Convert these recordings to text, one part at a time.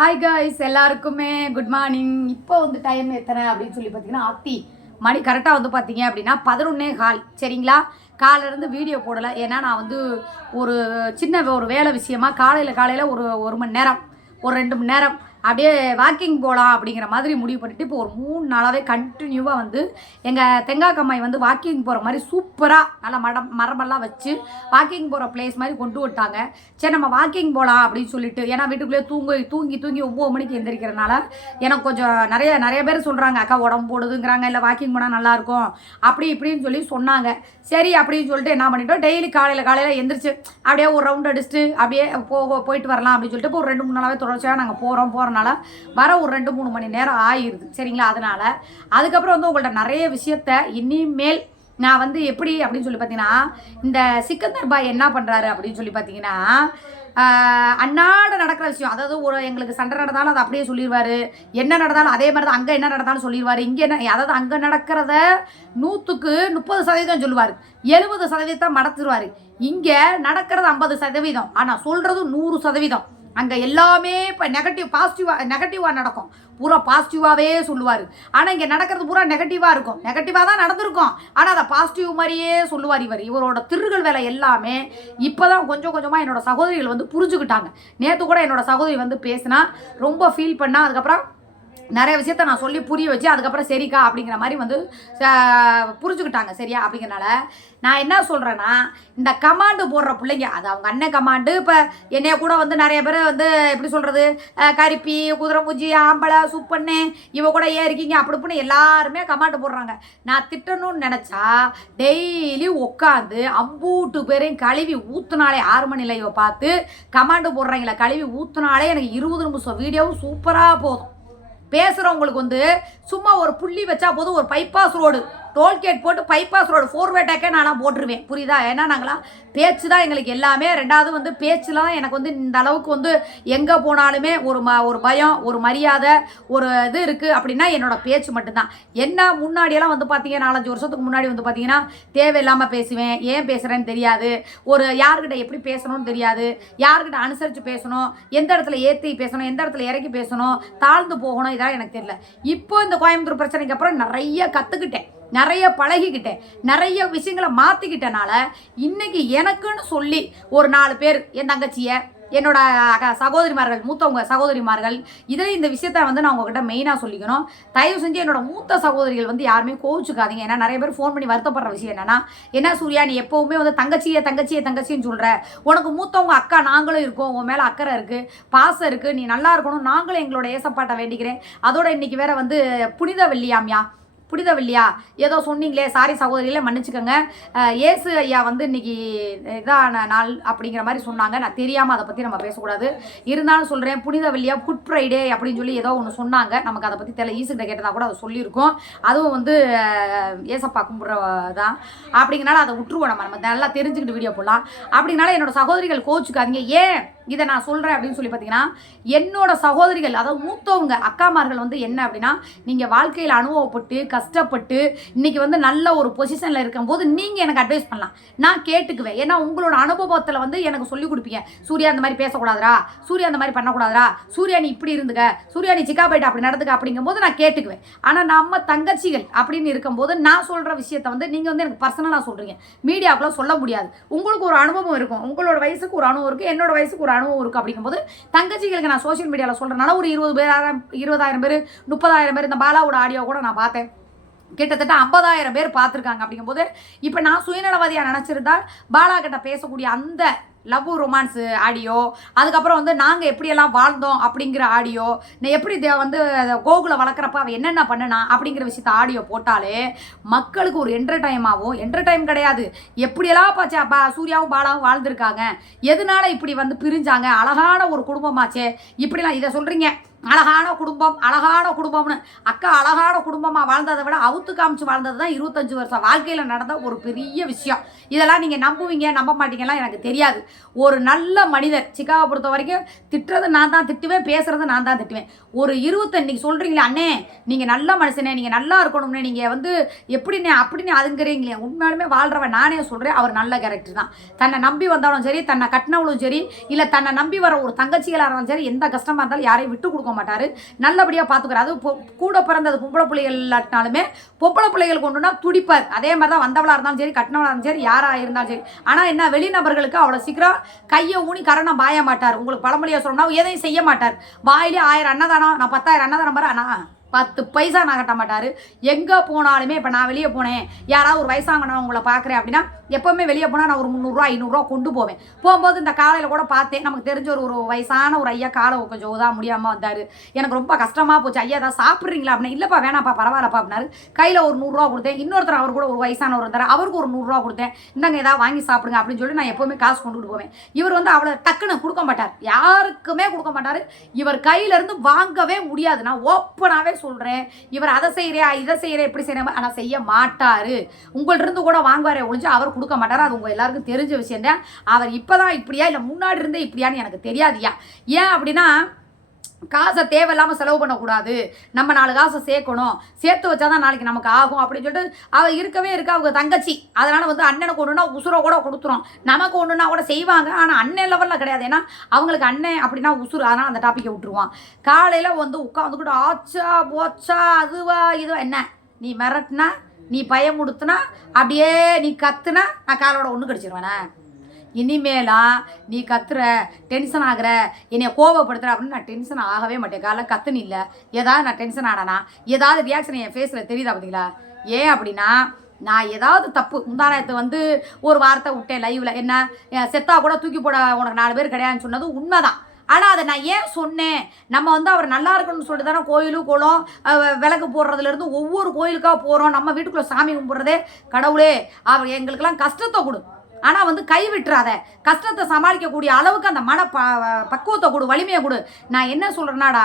Hi guys எல்லாருக்குமே good morning இப்போ வந்து டைம் எத்தனை அப்படின்னு சொல்லி பார்த்தீங்கன்னா அத்தி மணி கரெக்டாக வந்து பார்த்தீங்க அப்படின்னா பதினொன்னே கால். சரிங்களா? காலையிலேருந்து வீடியோ போடலை. ஏன்னா நான் வந்து ஒரு சின்ன ஒரு வேலை விஷயமா காலையில் காலையில் ஒரு ஒரு மணி நேரம் ஒரு ரெண்டு மணி நேரம். அப்படியே வாக்கிங் போகலாம் அப்படிங்கிற மாதிரி முடிவு பண்ணிவிட்டு இப்போ ஒரு மூணு நாளாகவே கண்டினியூவாக வந்து எங்கள் தெங்காக்கம்மாய் வந்து வாக்கிங் போகிற மாதிரி சூப்பராக நல்லா மடம் மரமெல்லாம் வச்சு வாக்கிங் போகிற பிளேஸ் மாதிரி கொண்டு விட்டாங்க சரி நம்ம வாக்கிங் போகலாம் அப்படின்னு சொல்லிட்டு ஏன்னா வீட்டுக்குள்ளேயே தூங்கி தூங்கி தூங்கி ஒம்பது மணிக்கு எந்திரிக்கிறனால எனக்கு கொஞ்சம் நிறைய நிறைய பேர் சொல்கிறாங்க அக்கா உடம்பு போடுதுங்கிறாங்க இல்லை வாக்கிங் போனால் நல்லாயிருக்கும் அப்படி இப்படின்னு சொல்லி சொன்னாங்க. சரி அப்படின்னு சொல்லிட்டு என்ன பண்ணிட்டோம்? டெய்லி காலையில் காலையில் எந்திரிச்சு அப்படியே ஒரு ரவுண்ட் அடிச்சுட்டு அப்படியே போக போயிட்டு வரலாம் அப்படின்னு சொல்லிட்டு இப்போ ஒரு ரெண்டு மூணு நாளாகவே தொடர்ச்சியாக நாங்கள் போகிறோம் போகிறனால வர ஒரு ரெண்டு மூணு மணி நேரம் ஆயிடுது. சரிங்களா? அதனால் அதுக்கப்புறம் வந்து உங்கள்கிட்ட நிறைய விஷயத்த இனிமேல் நான் வந்து எப்படி அப்படின்னு சொல்லி பார்த்தீங்கன்னா இந்த சிக்கந்தர் பாய் என்ன பண்ணுறாரு அப்படின்னு சொல்லி பார்த்தீங்கன்னா அன்னாட நடக்கிற விஷயம். அதாவது ஒரு எங்களுக்கு சண்டை நடந்தாலும் அதை அப்படியே சொல்லிடுவாரு என்ன நடந்தாலும் அதே மாதிரி தான் அங்கே என்ன நடந்தாலும் சொல்லிடுவார் இங்கே என்ன அதாவது அங்கே நடக்கிறத நூற்றுக்கு முப்பது சதவீதம் சொல்லுவார். எழுபது சதவீதத்தை மடத்துருவார். இங்கே நடக்கிறது ஐம்பது சதவீதம். ஆனால் சொல்கிறது நூறு சதவீதம். அங்கே எல்லாமே இப்போ நெகட்டிவ் பாசிட்டிவாக நெகட்டிவாக நடக்கும். பூரா பாசிட்டிவாகவே சொல்லுவார். ஆனால் இங்கே நடக்கிறது பூரா நெகட்டிவாக இருக்கும். நெகட்டிவாக தான் நடந்திருக்கும். ஆனால் அதை பாசிட்டிவ் மாதிரியே சொல்லுவார் இவர். இவரோட திருகள் வேலை எல்லாமே இப்போ தான் கொஞ்சம் கொஞ்சமாக என்னோட சகோதரிகள் வந்து புரிஞ்சுக்கிட்டாங்க. நேற்று கூட என்னோட சகோதரி வந்து பேசினா ரொம்ப ஃபீல் பண்ணால் அதுக்கப்புறம் நிறைய விஷயத்த நான் சொல்லி புரிய வச்சு அதுக்கப்புறம் சரிக்கா அப்படிங்கிற மாதிரி வந்து புரிஞ்சுக்கிட்டாங்க. சரியா? அப்படிங்கிறனால நான் என்ன சொல்கிறேன்னா இந்த கமாண்டு போடுற பிள்ளைங்க அது அவங்க அண்ணன் கமாண்டு இப்போ என்னைய கூட வந்து நிறைய பேர் வந்து எப்படி சொல்கிறது கருப்பி குதிரைமுஜி ஆம்பளை சுப்பண்ணு இவ கூட ஏன் இருக்கீங்க? அப்படி இப்படின்னு எல்லாருமே கமாண்டு போடுறாங்க. நான் திட்டணும்னு நினச்சா டெய்லி உட்காந்து அம்பூட்டு பேரையும் கழுவி ஊத்துனாலே ஆறு மணி லைவை பார்த்து கமாண்டு போடுறாங்களே கழுவி ஊத்துனாலே எனக்கு இருபது நிமிஷம். வீடியோவும் சூப்பராக போதும். பேசுகிறவங்களுக்கு வந்து சும்மா ஒரு புள்ளி வச்சா போதும் ஒரு பைபாஸ் ரோடு டோல்கேட் போட்டு பைபாஸ் ரோடு ஃபோர் வேட்டாக்கே நான்லாம் போட்டுருவேன். புரியுதா? ஏன்னா நாங்களாம் பேச்சு தான் எங்களுக்கு எல்லாமே. ரெண்டாவது வந்து பேச்சில் தான் எனக்கு வந்து இந்த அளவுக்கு வந்து எங்கே போனாலுமே ஒரு ம ஒரு பயம் ஒரு மரியாதை ஒரு இது இருக்குது அப்படின்னா என்னோட பேச்சு மட்டும்தான். என்ன முன்னாடியெல்லாம் வந்து பார்த்தீங்கன்னா நாலஞ்சு வருஷத்துக்கு முன்னாடி வந்து பார்த்தீங்கன்னா தேவையில்லாமல் பேசுவேன். ஏன் பேசுகிறேன்னு தெரியாது. ஒரு யார்கிட்ட எப்படி பேசணும்னு தெரியாது. யார்கிட்ட அனுசரித்து பேசணும். எந்த இடத்துல ஏற்றி பேசணும் எந்த இடத்துல இறக்கி பேசணும் தாழ்ந்து போகணும் இதெல்லாம் எனக்கு தெரியல. இப்போ இந்த கோயம்புத்தூர் பிரச்சனைக்கு அப்புறம் நிறைய கற்றுக்கிட்டேன் நிறைய பழகிக்கிட்டேன். நிறைய விஷயங்களை மாற்றிக்கிட்டனால இன்னைக்கு எனக்குன்னு சொல்லி ஒரு நாலு பேர் என் தங்கச்சியை என்னோட அக- சகோதரிமார்கள் மூத்தவங்க சகோதரிமார்கள் இதில் இந்த விஷயத்த வந்து நான் உங்ககிட்ட மெயினாக சொல்லிக்கணும். தயவு செஞ்சு என்னோட மூத்த சகோதரிகள் வந்து யாருமே கோவிச்சுக்காதீங்க. ஏன்னா நிறைய பேர் ஃபோன் பண்ணி வருத்தப்படுற விஷயம் என்னன்னா என்ன சூர்யா நீ எப்போவுமே வந்து தங்கச்சியை தங்கச்சியை தங்கச்சின்னு சொல்கிற உனக்கு மூத்தவங்க அக்கா நாங்களும் இருக்கோம். உன் மேலே அக்கறை இருக்குது பாசம் இருக்குது நீ நல்லா இருக்கணும். நாங்களும் எங்களோட ஏசப்பாட்டை வேண்டிக்கிறேன். அதோட இன்னைக்கு வேற வந்து புனித வெள்ளியாமியா. புனித வெள்ளியா ஏதோ சொன்னீங்களே சாரி சகோதரிகளே மன்னிச்சுக்கோங்க. இயேசு ஐயா வந்து இன்னைக்கு இதான நாள் அப்படிங்கிற மாதிரி சொன்னாங்க. நான் தெரியாமல் அதை பற்றி நம்ம பேசக்கூடாது. இருந்தாலும் சொல்கிறேன் புனித வெள்ளியா குட் ஃப்ரைடே அப்படின்னு சொல்லி ஏதோ ஒன்று சொன்னாங்க. நமக்கு அதை பற்றி தெரியல. ஈசுகிட்ட கேட்டதாக கூட அதை சொல்லியிருக்கோம். அதுவும் வந்து ஏசப்பா ஏசப்பா கும்பிட்றதான் அப்படிங்கிறனால அதை விட்டுருவோம் நம்ம. நம்ம நல்லா தெரிஞ்சுக்கிட்டு வீடியோ போடலாம். அப்படிங்கனால என்னோட சகோதரிகள் கோச்சுக்காதீங்க. ஏன்? இதை நான் சொல்கிறேன் அப்படின்னு சொல்லி பார்த்தீங்கன்னா என்னோட சகோதரிகள் அதாவது மூத்தவங்க அக்காமார்கள் வந்து என்ன அப்படின்னா நீங்கள் வாழ்க்கையில் அனுபவப்பட்டு கஷ்டப்பட்டு இன்றைக்கி வந்து நல்ல ஒரு பொசிஷனில் இருக்கும்போது நீங்கள் எனக்கு அட்வைஸ் பண்ணலாம். நான் கேட்டுக்குவேன். ஏன்னா உங்களோட அனுபவத்தில் வந்து எனக்கு சொல்லி கொடுப்பீங்க. சூர்யா அந்த மாதிரி பேசக்கூடாதுரா சூர்யா அந்த மாதிரி பண்ணக்கூடாதுரா சூர்யா நீ இப்படி இருந்துக்க. சூர்யா நீ சிக்கா போயிட்டு அப்படி நடந்துக்க அப்படிங்கும்போது நான் கேட்டுக்குவேன். ஆனால் நம்ம தங்கச்சிகள் அப்படின்னு இருக்கும்போது நான் சொல்கிற விஷயத்த வந்து நீங்கள் வந்து எனக்கு பர்சனலாக சொல்கிறீங்க மீடியாவுக்குள்ள சொல்ல முடியாது. உங்களுக்கு ஒரு அனுபவம் இருக்கும். உங்களோட வயசுக்கு ஒரு அனுபவம் இருக்குது என்னோட வயசுக்கு ஒரு அனுபவம் இருக்குது அப்படிங்கும்போது தங்கச்சிகளுக்கு நான் சோஷியல் மீடியாவில் சொல்கிறனால ஒரு இருபது பேராயிரம் இருபதாயிரம் பேர் முப்பதாயிரம் பேர் இந்த பாலாவோட ஆடியோ கூட நான் பார்த்தேன். கிட்டத்தட்ட ஐம்பதாயிரம் பேர் பார்த்துருக்காங்க அப்படிங்கும்போது இப்போ நான் சுயநலவாதியாக நினச்சிருந்தால் பாலா கிட்ட பேசக்கூடிய அந்த லவ் ரொமான்ஸ் ஆடியோ அதுக்கப்புறம் வந்து நாங்கள் எப்படியெல்லாம் வாழ்ந்தோம் அப்படிங்கிற ஆடியோ நான் எப்படி தே- வந்து கோகுலை வளர்க்குறப்ப அவள் என்னென்ன பண்ணனா அப்படிங்கிற விஷயத்த ஆடியோ போட்டாலே மக்களுக்கு ஒரு என்டர்டைமாகவும் என்டர்டைம் கிடையாது. எப்படியெல்லாம் பாச்சா பா சூர்யாவும் பாலாவும் வாழ்ந்திருக்காங்க எதனால இப்படி வந்து பிரிஞ்சாங்க அழகான ஒரு குடும்பமாச்சே இப்படிலாம் இதை சொல்கிறீங்க அழகான குடும்பம் அழகான குடும்பம்னு. அக்கா அழகான குடும்பமாக வாழ்ந்ததை விட அவுத்து காமிச்சு வாழ்ந்தது தான் இருபத்தஞ்சி வருஷம் வாழ்க்கையில் நடந்த ஒரு பெரிய விஷயம். இதெல்லாம் நீங்கள் நம்புவீங்க நம்ப மாட்டீங்கலாம் எனக்கு தெரியாது. ஒரு நல்ல மனிதர் சிக்காவை பொறுத்த வரைக்கும் திட்டுறது நான் தான் திட்டுவேன் பேசுறது நான் தான் திட்டுவேன். ஒரு இருபத்தஞ்சு நீங்கள் சொல்கிறீங்களே அண்ணே நீங்கள் நல்ல மனுஷனே நீங்கள் நல்லா இருக்கணும்னே நீங்கள் வந்து எப்படிண்ணே அப்படின்னே அதுங்கிறீங்களே. உண்மையாலுமே வாழ்கிறவன் நானே சொல்கிறேன் அவர் நல்ல கேரக்டர் தான். தன்னை நம்பி வந்தாலும் சரி தன்னை கட்டினவளும் சரி இல்லை தன்னை நம்பி வர ஒரு தங்கச்சிகளாக இருந்தாலும் சரி எந்த கஷ்டமாக இருந்தாலும் யாரையும் விட்டு கொடுக்க மாட்டார். நல்லபடியாக பார்த்துக்கிறார் அது பொ- கூட பிறந்தது பொம்பளை பிள்ளைகள் இல்லாட்டினாலுமே பொம்பளை பிள்ளைகள் கொண்டுனா துடிப்பார். அதே மாதிரி தான் வந்தவளாக இருந்தாலும் சரி கட்டினவளாக இருந்தாலும் சரி யாராக இருந்தாலும் சரி. ஆனால் என்ன வெளிநபர்களுக்கு அவ்வளோ சீக்கிரம் கையை ஊனி கரணம் பாய மாட்டார். உங்களுக்கு பழமொழியாக சொன்னோம்னா எதையும் செய்ய மாட்டார். வாயிலே ஆயிரம் அன்னதானம் நான் பத்தாயிரம் அன்னதானம் பாரு. ஆனால் பத்து பைசா நான் கட்ட மாட்டார். எங்கே போனாலுமே இப்போ நான் வெளியே போனேன். யாராவது ஒரு வயசாங்கண்ணா உங்களை பார்க்குறேன் அப்படின்னா எப்போவுமே வெளியே போனால் நான் ஒரு முந்நூறுரூவா ஐநூறுரூவா கொண்டு போவேன். போகும்போது இந்த காலையில் கூட பார்த்தேன். நமக்கு தெரிஞ்ச ஒரு ஒரு வயசான ஒரு ஐயா காலை கொஞ்சம் தான் முடியாமல் வந்தார். எனக்கு ரொம்ப கஷ்டமாக போச்சு. ஐயா ஏதாவது சாப்பிட்றீங்களா அப்படின்னா இல்லைப்பா வேணாப்பா பரவாயில்லப்பா அப்படின்னாரு. கையில் ஒரு நூறுரூவா கொடுத்தேன். இன்னொருத்தர் அவர் கூட ஒரு வயசானவர் இருந்தார் அவருக்கு ஒரு நூறுரூவா கொடுத்தேன். இந்தாங்க ஏதாவது வாங்கி சாப்பிடுங்க அப்படின்னு சொல்லி நான் எப்போவுமே காசு கொண்டுட்டு போவேன். இவர் வந்து அவ்வளோ டக்குன்னு கொடுக்க மாட்டார். யாருக்குமே கொடுக்க மாட்டார். இவர் கையிலேருந்து வாங்கவே முடியாது. நான் ஓப்பனாகவே சொல்கிறேன் இவர் அதை செய்கிறேன் இதை செய்கிறேன் இப்படி செய்கிறேன் ஆனால் செய்ய மாட்டார். உங்கள்டிருந்து கூட வாங்குவாரே ஒழிஞ்சு அவர் கொடுக்க மாட்டார். அது உங்கள் எல்லாருக்கும் தெரிஞ்ச விஷயம் தான் அவர் இப்போ தான் இப்படியா இல்லை முன்னாடி இருந்தே இப்படியான்னு எனக்கு தெரியாதுயா ஏன் அப்படின்னா காசை தேவையில்லாமல் செலவு பண்ணக்கூடாது. நம்ம நாலு காசை சேர்க்கணும். சேர்த்து வச்சா தான் நாளைக்கு நமக்கு ஆகும் அப்படின்னு சொல்லிட்டு அவள் இருக்கவே இருக்க அவங்க தங்கச்சி. அதனால் வந்து அண்ணனுக்கு ஒன்றுனா உசுரை கூட கொடுத்துரும். நமக்கு ஒன்றுனா கூட செய்வாங்க. ஆனால் அண்ணன் லெவலில் கிடையாது. ஏன்னா அவங்களுக்கு அண்ணன் அப்படின்னா உசுறு. அதனால் அந்த டாப்பிக்கை விட்டுருவான். காலையில் வந்து உட்காந்துக்கிட்டு ஆச்சா போச்சா அதுவா இதுவா என்ன? நீ மிரட்டினா நீ பயம் கொடுத்துனா அப்படியே நீ கத்துனா நான் காலோட ஒன்று கடிச்சிருவேனே? இனிமேலா நீ கத்துற டென்ஷன் ஆகுற என்னை கோவப்படுத்துற அப்படின்னு நான் டென்ஷன் ஆகவே மாட்டேன். காலைல கத்துன்னு இல்லை. ஏதாவது நான் டென்ஷன் ஆனானா ஏதாவது ரியாக்ஷன் என் ஃபேஸில் தெரியுதா பார்த்தீங்களா ஏன் அப்படின்னா நான் ஏதாவது தப்பு முந்தானத்தை வந்து ஒரு வார்த்தை விட்டேன் லைவ்ல என்ன? செத்தா கூட தூக்கி போட உனக்கு நாலு பேர் கிடையாதுன்னு சொன்னது உண்மைதான். ஆனால் அதை நான் ஏன் சொன்னேன்? நம்ம வந்து அவர் நல்லா இருக்கணும்னு சொல்லிட்டு தானே கோயிலும் குளம் விளக்கு போடுறதுலேருந்து ஒவ்வொரு கோயிலுக்காக போகிறோம் நம்ம வீட்டுக்குள்ளே சாமி கும்பிட்றதே கடவுளே. அவர் எங்களுக்கெல்லாம் கஷ்டத்தை கொடு. ஆனால் வந்து கை விட்டுறாத கஷ்டத்தை சமாளிக்கக்கூடிய அளவுக்கு அந்த மன ப பக்குவத்தை கொடு வலிமையை கொடு. நான் என்ன சொல்கிறேன்னாடா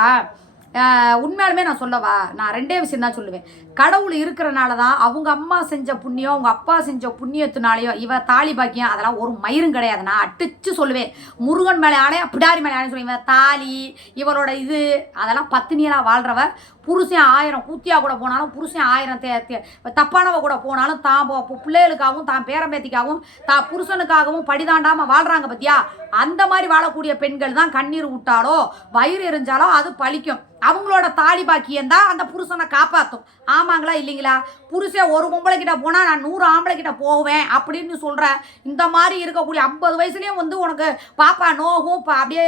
உண்மையாலுமே நான் சொல்லவா? நான் ரெண்டே விஷயம் தான் சொல்லுவேன். கடவுள் இருக்கிறனால தான் அவங்க அம்மா செஞ்ச புண்ணியம் அவங்க அப்பா செஞ்ச புண்ணியத்தினாலேயோ இவ தாலி பாக்கியம் அதெல்லாம் ஒரு மயிரும் கிடையாது. நான் அடிச்சு சொல்லுவேன். முருகன் மேலே ஆணையா பிடாரி மேலே சொல்லுவேன். இவன் தாலி இவளோட இது அதெல்லாம் பத்தினியெல்லாம் வாழ்றவ புருஷன் ஆயிரம் கூத்தியாக கூட போனாலும் புருஷன் ஆயிரம் தே தப்பானவ கூட போனாலும் தான் போ- பிள்ளைகளுக்காகவும் தான் பேரம்பேத்திக்காகவும் தான் புருஷனுக்காகவும் படிதாண்டாமல் வாழ்கிறாங்க பத்தியா? அந்த மாதிரி வாழக்கூடிய பெண்கள் தான் கண்ணீர் விட்டாலோ வயிறு எரிஞ்சாலோ அது பழிக்கும். அவங்களோட தாலி பாக்கியம் தான் அந்த புருஷனை காப்பாற்றும் ஆமாங்களா இல்லைங்களா? புருஷன் ஒரு பொம்பளை கிட்ட போனால் நான் நூறு ஆம்பளை கிட்ட போவேன் அப்படின்னு சொல்கிற இந்த மாதிரி இருக்கக்கூடிய ஐம்பது வயசுலேயும் வந்து உனக்கு பாப்பா நோகும். பா- அப்படியே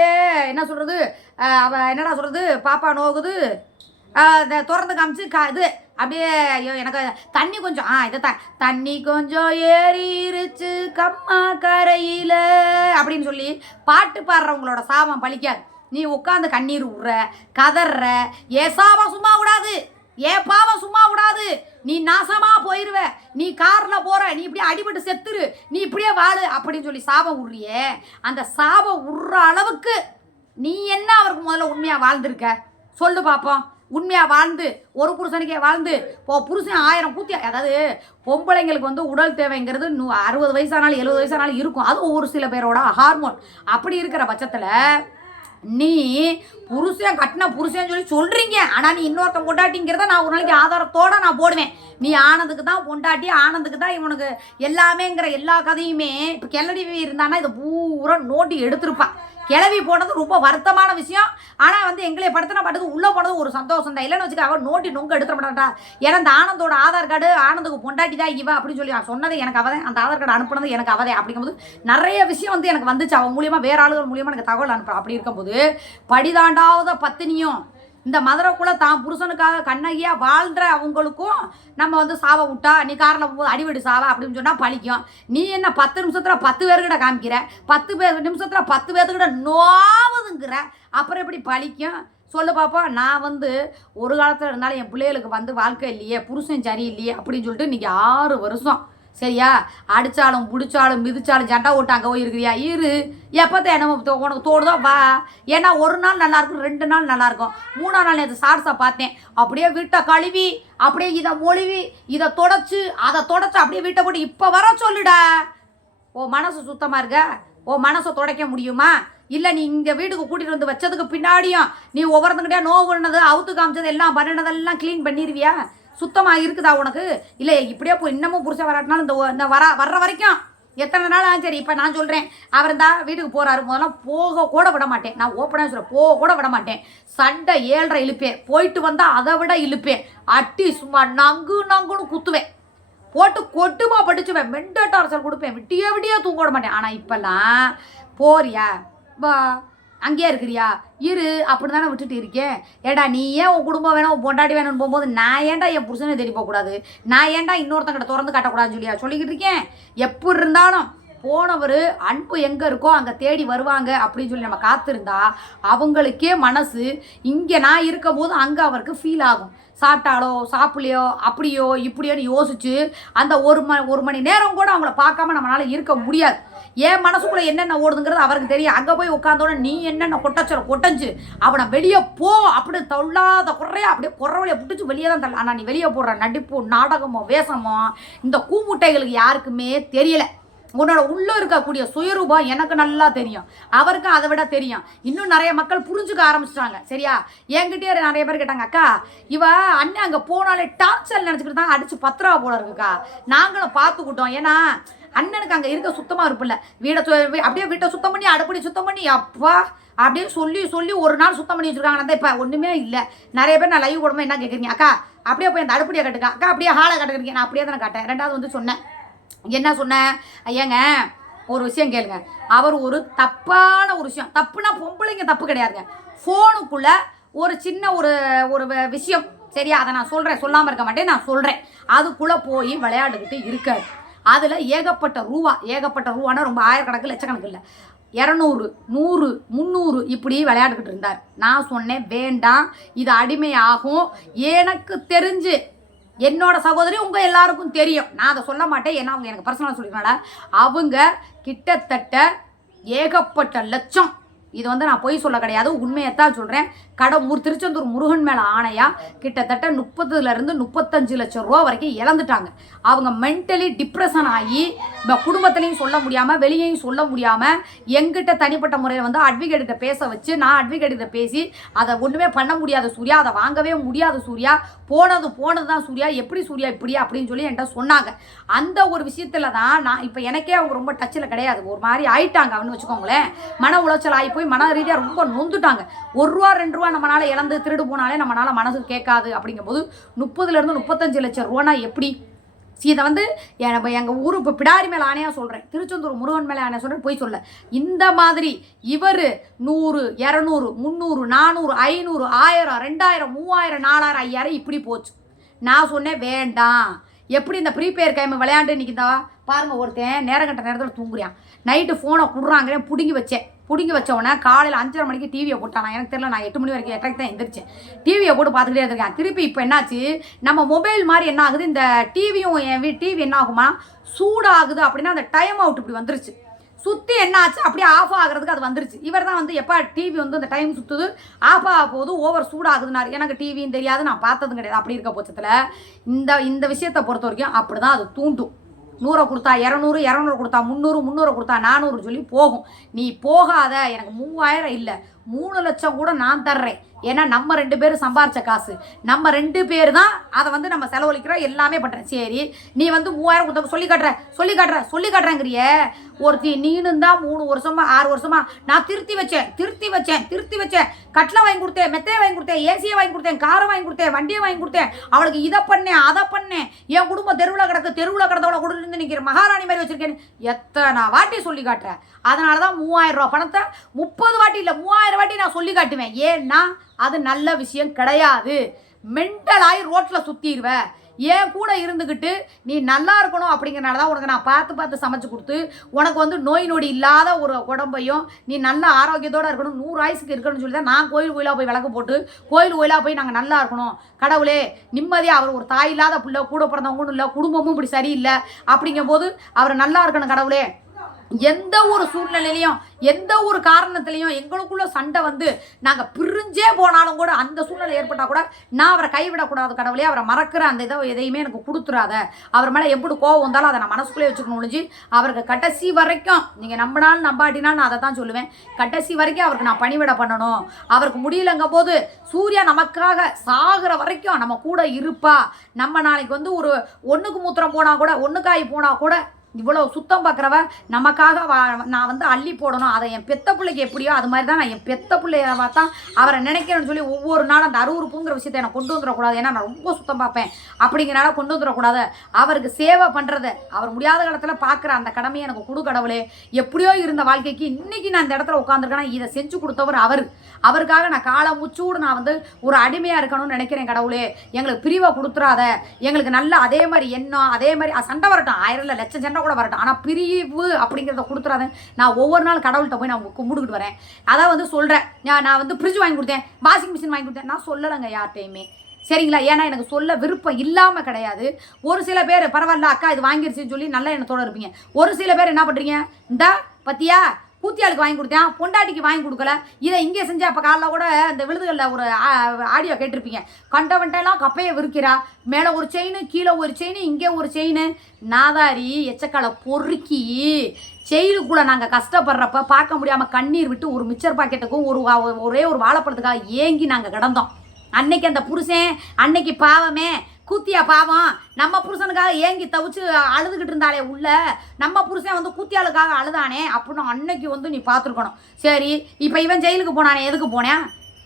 என்ன சொல்கிறது அவ என்னடா சொல்கிறது பாப்பா நோகுது. திறந்து காமிச்சு கா இது அப்படியே ஐயோ எனக்கு தண்ணி கொஞ்சம் ஆ இதை த தண்ணி கொஞ்சம் ஏறிருச்சு கம்மா கரையில் அப்படின்னு சொல்லி பாட்டு பாடுறவங்களோட சாபம் பழிக்காது நீ உட்காந்து கண்ணீர் விடுற கதற ஏ சாபம் சும்மா விடாது. ஏ பாவம் சும்மா விடாது. நீ நாசமாக போயிருவ. நீ காரில் போகிற நீ இப்படியே அடிபட்டு செத்துரு. நீ இப்படியே வாழு அப்படின்னு சொல்லி சாபம் விடுறியே அந்த சாபம் விடுற அளவுக்கு நீ என்ன அவருக்கு முதல்ல உண்மையாக வாழ்ந்திருக்க? சொல்லு பார்ப்போம் உண்மையாக வாழ்ந்து ஒரு புருஷனுக்கே வாழ்ந்து இப்போ புருஷன் ஆயிரம் கூத்தி அதாவது பொம்பளைங்களுக்கு வந்து உடல் தேவைங்கிறது அறுபது வயசானாலும் எழுபது வயசானாலும் இருக்கும். அது ஒரு சில பேரோட ஹார்மோன் அப்படி இருக்கிற பட்சத்தில் நீ புருஷன் கட்டின புருஷன் சொல்லி சொல்றீங்க. ஆனா நீ இன்னொருத்தன் பொண்டாட்டிங்கிறத நான் ஒரு நாளைக்கு ஆதாரத்தோட நான் போடுவேன். நீ ஆனந்துக்கு தான் பொண்டாட்டி ஆனந்துக்கு தான் இவனுக்கு எல்லாமேங்கிற எல்லா கதையுமே. இப்போ கிளடி இருந்தானா இதை பூரா நோட்டி எடுத்திருப்பான் கிளவி போனது ரொம்ப வருத்தமான விஷயம். ஆனால் வந்து எங்களை படுத்தின படுத்து உள்ளே போனது ஒரு சந்தோஷம் தான். இல்லைன்னு வச்சுக்க அவன் நோட்டி நொங்க எடுத்துட மாட்டான்டா. ஏன்னா இந்த ஆனந்தோட ஆதார் கார்டு ஆனந்துக்கு பொண்டாட்டி தான் இவ அப்படின்னு சொல்லி சொன்னது எனக்கு அவதே அந்த ஆதார் கார்டு அனுப்புனது எனக்கு அவதே அப்படிங்கும்போது நிறைய விஷயம் வந்து எனக்கு வந்துச்சு. அவன் மூலியமாக வேற ஆளுகள் மூலியமாக எனக்கு தகவல் அனுப்புறா. அப்படி இருக்கும்போது படிதாண்டாவத பத்தினியும் இந்த மதுரைக்குள்ளே தான் புருஷனுக்காக கண்ணகியாக வாழ்ந்த அவங்களுக்கும் நம்ம வந்து சாவை விட்டா நீ காரில் போகும்போது அடிவெடு சாவா அப்படின்னு சொன்னால் பழிக்கும். நீ என்ன பத்து நிமிஷத்தில் பத்து பேர்கிட்ட காமிக்கிற? பத்து பேர் நிமிஷத்தில் பத்து பேர்த்துக்கிட்ட நோவுதுங்கிற. அப்புறம் எப்படி பழிக்கும்? சொல்லு பாப்பா நான் வந்து ஒரு காலத்தில் இருந்தாலும் என் பிள்ளைகளுக்கு வந்து வாழ்க்கை இல்லையே புருஷன் சரியில்லையே அப்படின்னு சொல்லிட்டு இன்றைக்கி ஆறு வருஷம் சரியா? அடித்தாலும் பிடிச்சாலும் மிதிச்சாலும் ஜண்டா ஓட்டு அங்கே போய் இருக்கிறியா இரு. எப்போத்த என்ன உனக்கு தோணுதோ வா. ஏன்னா ஒரு நாள் நல்லாயிருக்கும் ரெண்டு நாள் நல்லாயிருக்கும் மூணாம் நாள் நேற்று சார்ஸை பார்த்தேன். அப்படியே வீட்டை கழுவி அப்படியே இதை மொழிவி இதை தொடச்சி அதை தொடச்சி அப்படியே வீட்டை போட்டு இப்போ வர சொல்லுடா. ஓ மனசு சுத்தமாக இருக்க? ஓ மனசை துடைக்க முடியுமா? இல்லை நீ இங்கே வீட்டுக்கு கூட்டிகிட்டு வந்து வச்சதுக்கு பின்னாடியும் நீ ஒவ்வொருத்தங்கிட்டே நோவு பண்ணது அவுத்து காமிச்சது எல்லாம் பண்ணினதெல்லாம் க்ளீன் பண்ணிடுவியா சுத்தமாக இருக்குதா உனக்கு? இல்லை இப்படியே போய் இன்னமும் புருஷன் வராட்டினாலும் இந்த இந்த வர வர்ற வரைக்கும். எத்தனை நாள் ஆகும் சரி இப்போ நான் சொல்கிறேன் அவர் தான் வீட்டுக்கு போகிறாரு முதல்ல போக கூட விட மாட்டேன். நான் ஓப்பனாக சொல்கிறேன் போக கூட விட மாட்டேன். சண்டை ஏழரை இழுப்பேன். போயிட்டு வந்தால் அதை விட இழுப்பேன். அட்டி சும்மா நங்கு நங்குன்னு குத்துவேன். போட்டு கொட்டுமா படிச்சுவேன். மென்டல் டார்ச்சர் கொடுப்பேன். விட்டியே விட்டியே தூங்க விட மாட்டேன். ஆனால் இப்போல்லாம் போறியா? வா. அங்கேயே இருக்கிறியா? இரு அப்படி தானே விட்டுட்டு இருக்கேன். ஏடா நீ ஏன் உன் குடும்பம் வேணும் உன் பொண்டாட்டி வேணும்னு போகும்போது நான் ஏன்டா என் புருஷனை தேடி போகக்கூடாது? நான் ஏன்டா இன்னொருத்தங்கிட்ட திறந்து காட்டக்கூடாதுன்னு சொல்லியா? சொல்லிக்கிட்டு இருக்கேன். எப்படி இருந்தாலும் போனவர் அன்பு எங்கே இருக்கோ அங்கே தேடி வருவாங்க அப்படின்னு சொல்லி நம்ம காத்திருந்தா அவங்களுக்கே மனசு இங்கே நான் இருக்கும் போது அங்கே அவருக்கு ஃபீல் ஆகும். சாப்பிட்டாலோ சாப்பிடலையோ அப்படியோ இப்படியோன்னு யோசிச்சு அந்த ஒரு ம ஒரு மணி நேரம் கூட அவங்கள பார்க்காம நம்மளால இருக்க முடியாது. என் மனசுக்குள்ளே என்னென்ன ஓடுதுங்கிறது அவருக்கு தெரியும். அங்கே போய் உட்காந்தோட நீ என்னென்ன கொட்டச்சல கொட்டஞ்சு அவனை வெளியே போ அப்படி தொள்ளாத குறையா அப்படியே குறவழியை பிடிச்சி வெளியே தான் தள்ள. ஆனால் நீ வெளியே போடுற நடிப்பு நாடகமோ வேஷமோ இந்த கூமுட்டைகளுக்கு யாருக்குமே தெரியலை. உன்னோட உள்ளே இருக்கக்கூடிய சுயரூபம் எனக்கு நல்லா தெரியும். அவருக்கும் அதை விட தெரியும். இன்னும் நிறைய மக்கள் புரிஞ்சுக்க ஆரம்பிச்சிட்டாங்க. சரியா? என்கிட்டயே நிறைய பேர் கேட்டாங்க அக்கா இவ அண்ணன் அங்கே போனாலே டார்ச்சர் நினச்சிக்கிட்டு தான் அடிச்சு பத்திரா போல இருக்குக்கா. நாங்களும் பார்த்துக்கிட்டோம். ஏன்னா அண்ணனுக்கு அங்கே இருக்க சுத்தமாக இருப்பில்ல. வீடை சு- அப்படியே வீட்டை சுத்தம் பண்ணி அடுப்படி சுத்தம் பண்ணி அப்பா அப்படின்னு சொல்லி சொல்லி ஒரு நாள் சுத்தம் பண்ணி வச்சிருக்காங்க. இப்போ ஒன்றுமே இல்லை. நிறைய பேர் நான் லைவ் போடும்போது என்ன கேட்குறீங்க அக்கா அப்படியே போய் அந்த அடுப்படியை கட்டுக்கா அக்கா அப்படியே ஹாலை கட்டுக்கிறீங்க நான் அப்படியே தானே காட்டேன் ரெண்டாவது வந்து சொன்னேன். என்ன சொன்னேன் ஐயாங்க ஒரு விஷயம் கேளுங்க. அவர் ஒரு தப்பான ஒரு விஷயம். தப்புனா பொம்பளைங்க தப்பு கிடையாதுங்க. ஃபோனுக்குள்ள ஒரு சின்ன ஒரு ஒரு விஷயம். சரியா? அதை நான் சொல்கிறேன் சொல்லாமல் இருக்க மாட்டேன். நான் சொல்கிறேன் அதுக்குள்ளே போய் விளையாண்டுக்கிட்டு இருக்காது அதில் ஏகப்பட்ட ரூபா ஏகப்பட்ட ரூபானா ரொம்ப ஆயிரக்கணக்கு லட்சக்கணக்கு இல்லை. இரநூறு நூறு முந்நூறு இப்படி விளையாண்டுக்கிட்டு இருந்தார். நான் சொன்னேன் வேண்டாம். இது அடிமை ஆகும் எனக்கு தெரிஞ்சு என்னோட சகோதரி உங்கள் எல்லாருக்கும் தெரியும். நான் அதை சொல்ல மாட்டேன். ஏன்னா அவங்க எனக்கு பர்சனலாக சொல்லிருக்கனால அவங்க கிட்டத்தட்ட ஏகப்பட்ட லட்சம் இது வந்து நான் பொய் சொல்ல கிடையாது உண்மையைத்தான் சொல்கிறேன் கடம்பூர் திருச்செந்தூர் முருகன் மேலே ஆணையா கிட்டத்தட்ட முப்பதுலேருந்து முப்பத்தஞ்சு லட்சம் ரூபா வரைக்கும் இழந்துட்டாங்க. அவங்க மென்டலி டிப்ரெஷன் ஆகி இப்போ குடும்பத்துலேயும் சொல்ல முடியாமல் வெளியேயும் சொல்ல முடியாமல் எங்கிட்ட தனிப்பட்ட முறையில் வந்து அட்வொகேட்டிட்ட பேச வச்சு நான் அட்வொகேட்டிட்ட பேசி அதை ஒன்றுமே பண்ண முடியாத சூர்யா அதை வாங்கவே முடியாது சூர்யா. போனது போனது தான் சூர்யா எப்படி சூர்யா இப்படியா அப்படின்னு சொல்லி என்கிட்ட சொன்னாங்க. அந்த ஒரு விஷயத்தில் தான் நான் இப்போ எனக்கே அவங்க ரொம்ப டச்சில் கிடையாது. ஒரு மாதிரி ஆயிட்டாங்க அப்படின்னு வச்சுக்கோங்களேன். மன உளைச்சல் ஆகி போய் மன ரீதியாக ரொம்ப நொந்துட்டாங்க. ஒரு ரூபா ரெண்டு ரூபா நம்மளால் இழந்து திருடு போனாலே நம்மளால் மனசு கேட்காது அப்படிங்கும்போது முப்பதுலேருந்து முப்பத்தஞ்சு லட்சம் ரூபானா எப்படி? see இதை வந்து நம்ம எங்கள் ஊர் இப்போ பிடாரி மேலே ஆணையாக சொல்கிறேன் திருச்செந்தூர் முருகன் மேலே ஆணையாக சொல்கிறேன் போய் சொல்ல. இந்த மாதிரி இவர் நூறு இரநூறு முந்நூறு நானூறு ஐநூறு ஆயிரம் ரெண்டாயிரம் மூவாயிரம் நாலாயிரம் ஐயாயிரம் இப்படி போச்சு. நான் சொன்னேன் வேண்டாம். எப்படி இந்த ப்ரீபெயர் கேம் விளையாண்டு நிற்கிதா பாருங்க ஒருத்தன் நேரம் கட்ட நேரத்தில் தூங்குறியான் நைட்டு ஃபோனை கொடுறாங்கன்னு பிடுங்கி வச்சேன். பிடுங்கி வச்ச உடனே காலையில் அஞ்சரை மணிக்கு டிவியை போட்டானா? எனக்கு தெரியல நான் எட்டு மணி வரைக்கும் எட்டரைக்கு தான் எந்திரிச்சேன். டிவியை போட்டு பார்த்துக்கிட்டே இருந்திருக்கேன். திருப்பி இப்போ என்னாச்சு? நம்ம மொபைல் மாதிரி என்ன ஆகுது? இந்த டிவியும் என் வீ டிவி என்ன ஆகுமா? சூடாகுது அப்படின்னா அந்த டைம் அவுட் இப்படி வந்துருச்சு. சுற்றி என்ன ஆச்சு? அப்படியே ஆஃப் ஆகிறதுக்கு அது வந்துருச்சு. இவர் தான் வந்து எப்போ டிவி வந்து அந்த டைம் சுற்றுது ஆஃப் ஆக போது ஓவர் சூடாகுதுனாரு எனக்கு டிவியும் தெரியாது நான் பார்த்ததும் கிடையாது. அப்படி இருக்க பட்சத்தில் இந்த இந்த விஷயத்தை பொறுத்த வரைக்கும் அப்படி தான் அது தூண்டும். நூறை கொடுத்தா இரநூறு இரநூறு கொடுத்தா முந்நூறு முந்நூறு கொடுத்தா நானூறு சொல்லி போகும். நீ போகாத எனக்கு மூவாயிரம் இல்லை. மூணு லட்சம் கூட நான் தர்றேன். ஏன்னா நம்ம ரெண்டு பேரும் சம்பாரிச்ச காசு. நம்ம ரெண்டு பேர் தான் அதை வந்து நம்ம செலவழிக்கிறோம் எல்லாமே பண்ணுறேன் சரி நீ வந்து மூவாயிரம் கொடுத்த சொல்லி காட்டுற சொல்லி காட்டுற சொல்லி காட்டுறேங்கிறிய. ஒருத்தி நீனும் தான் மூணு வருஷமா ஆறு வருஷமா நான் திருத்தி வச்சேன் திருத்தி வச்சேன் திருத்தி வச்சேன். கட்டில் வாங்கி கொடுத்தேன் மெத்தையை வாங்கி கொடுத்தேன் ஏசியை வாங்கி கொடுத்தேன் காரை வாங்கி கொடுத்தேன் வண்டியை வாங்கி கொடுத்தேன். அவளுக்கு இதை பண்ணேன் அதை பண்ணேன். என் குடும்பம் தெருவில் கிடக்கு தெருவில் கிடந்தவளை கொடுத்துருந்து நிற்கிற மகாராணி மாதிரி வச்சுருக்கேன் எத்தனை வாட்டி சொல்லி காட்டுறேன் அதனால தான் மூவாயிரம் ரூபா பணத்தை முப்பது வாட்டி இல்லை மூவாயிரம் வாட்டி நான் சொல்லி காட்டுவேன். ஏன்னா அது நல்ல விஷயம் கிடையாது. மென்டலாகி ரோட்டில் சுற்றிடுவேன் ஏன் கூட இருந்துக்கிட்டு நீ நல்லா இருக்கணும் அப்படிங்கிறனால தான் உனக்கு நான் பார்த்து பார்த்து சமைச்சு கொடுத்து உனக்கு வந்து நோய் நொடி இல்லாத ஒரு உடம்பையும் நீ நல்ல ஆரோக்கியத்தோடு இருக்கணும் நூறு ஆயுசுக்கு இருக்கணும்னு சொல்லி தான் நான் கோயில் கோயிலாக போய் விளக்கு போட்டு கோயில் கோயிலாக போய் நாங்கள் நல்லா இருக்கணும். கடவுளே நிம்மதியாக அவர் ஒரு தாய் இல்லாத பிள்ளை கூட பிறந்தவங்க இல்லை குடும்பமும் இப்படி சரியில்லை. அப்படிங்கும்போது அவர் நல்லா இருக்கணும் கடவுளே. எந்த ஒரு சூழ்நிலையிலையும் எந்த ஒரு காரணத்திலையும் எங்களுக்குள்ள சண்டை வந்து நாங்கள் பிரிஞ்சே போனாலும் கூட அந்த சூழ்நிலை ஏற்பட்டால் கூட நான் அவரை கைவிடக்கூடாது கடவுளே அவரை மறக்கிற அந்த இதை எதையுமே எனக்கு கொடுத்துறாத. அவர் மேலே எப்படி கோவம் வந்தாலும் அதை நான் மனசுக்குள்ளே வச்சுக்கணும் ஒழிஞ்சு அவருக்கு கடைசி வரைக்கும் நீங்கள் நம்பினாலும் நம்பாட்டினாலும் நான் அதை தான் சொல்லுவேன். கடைசி வரைக்கும் அவருக்கு நான் பணிவிட பண்ணணும். அவருக்கு முடியலங்க போது சூர்யா நமக்காக சாகிற வரைக்கும் நம்ம கூட இருப்பா. நம்ம நாளைக்கு வந்து ஒரு ஒன்றுக்கு மூத்திரம் போனால் கூட ஒன்றுக்காய் போனால் கூட இவ்வளோ சுத்தம் பார்க்குறவ நமக்காக வா நான் வந்து அள்ளி போடணும். அதை என் பெத்த பிள்ளைக்கு எப்படியோ அது மாதிரி தான் நான் என் பெத்த பிள்ளையை பார்த்தா அவரை நினைக்கிறேன்னு சொல்லி ஒவ்வொரு நாளும் அந்த அருவருப்புங்கிற விஷயத்தை நான் கொண்டு வந்துடக்கூடாது. ஏன்னா நான் ரொம்ப சுத்தம் பார்ப்பேன். அப்படிங்கிறனால கொண்டு வந்துடக்கூடாது. அவருக்கு சேவை பண்ணுறது அவர் முடியாத காலத்தில் பார்க்குற அந்த கடமையை எனக்கு கொடு கடவுளே. எப்படியோ இருந்த வாழ்க்கைக்கு இன்றைக்கி நான் இந்த இடத்துல உட்காந்துருக்கேன்னா இதை செஞ்சு கொடுத்தவர் அவர். அவருக்காக நான் காலை முச்சூடு நான் வந்து ஒரு அடிமையாக இருக்கணும்னு நினைக்கிறேன் கடவுளே. எங்களுக்கு பிரிவை கொடுத்துறாத. எங்களுக்கு நல்ல அதே மாதிரி எண்ணம் அதே மாதிரி சண்டை வரட்டும். ஆயிரம் இல்லை லட்சம் சண்டை கூட வரட்டும். ஆனால் பிரிவு அப்படிங்கிறத கொடுத்துறாது. நான் ஒவ்வொரு நாள் கடவுள்கிட்ட போய் நான் கும்பிடுக்கிட்டு வரேன். அதான் வந்து சொல்கிறேன் நான் நான் வந்து ஃப்ரிட்ஜ் வாங்கி கொடுத்தேன். வாஷிங் மிஷின் வாங்கி கொடுத்தேன். நான் சொல்லலைங்க யார்கிட்டையுமே. சரிங்களா? ஏன்னா எனக்கு சொல்ல விருப்பம் இல்லாமல் கிடையாது. ஒரு சில பேர் பரவாயில்ல அக்கா இது வாங்கிருச்சுன்னு சொல்லி நல்ல எண்ணத்தோட இருப்பீங்க. ஒரு சில பேர் என்ன பண்ணுறீங்க இந்த பத்தியா? கூத்தியாளுக்கு வாங்கி கொடுத்தேன் பொண்டாட்டிக்கு வாங்கி கொடுக்கல. இதை இங்கே செஞ்ச அப்போ காலைல கூட இந்த விழுதுகளில் ஒரு ஆடியோ கேட்டிருப்பீங்க. கண்டவன்ட்டெல்லாம் கப்பையை விற்கிறா மேலே ஒரு செயின் கீழே ஒரு செயின் இங்கே ஒரு செயின் நாதாரி எச்சக்காலை பொறுக்கி. செயலுக்குள்ளே நாங்கள் கஷ்டப்படுறப்ப பார்க்க முடியாமல் கண்ணீர் விட்டு ஒரு மிச்சர் பாக்கெட்டுக்கும் ஒரு வா- ஒரே ஒரு வாழைப்பழத்துக்காக ஏங்கி நாங்கள் கிடந்தோம். அன்னைக்கு அந்த புருஷன் அன்னைக்கு பாவமே கூத்தியா பாவம். நம்ம புருஷனுக்காக ஏங்கி தவிச்சு அழுதுகிட்டு இருந்தாலே உள்ள நம்ம புருஷன் வந்து கூத்தியாளுக்காக அழுதானே அப்படின்னு அன்னைக்கு வந்து நீ பார்த்துருக்கணும். சரி இப்போ இவன் ஜெயிலுக்கு போனானே எதுக்கு போனேன்